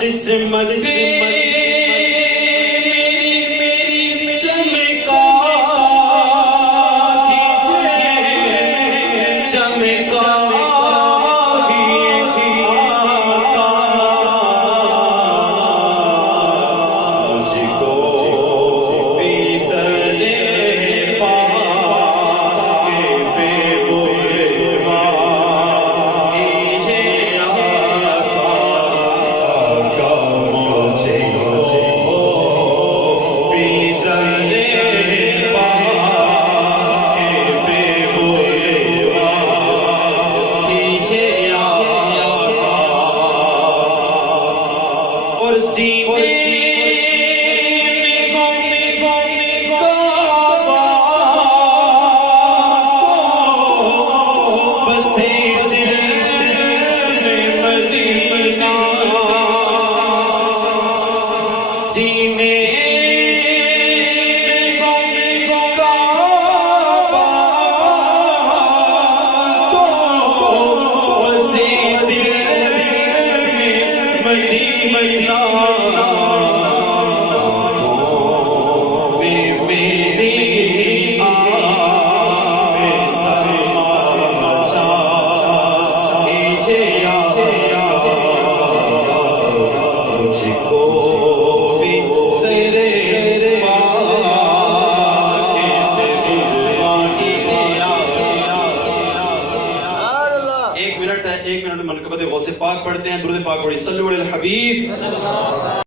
قسمت میری چمکا چمکا مجھ کو پیتنے پا کے بے بلوا اور سینے ایک منٹ منقبت غوث پاک پڑھتے ہیں، درود پاک پڑھی، صلو علی الحبیب۔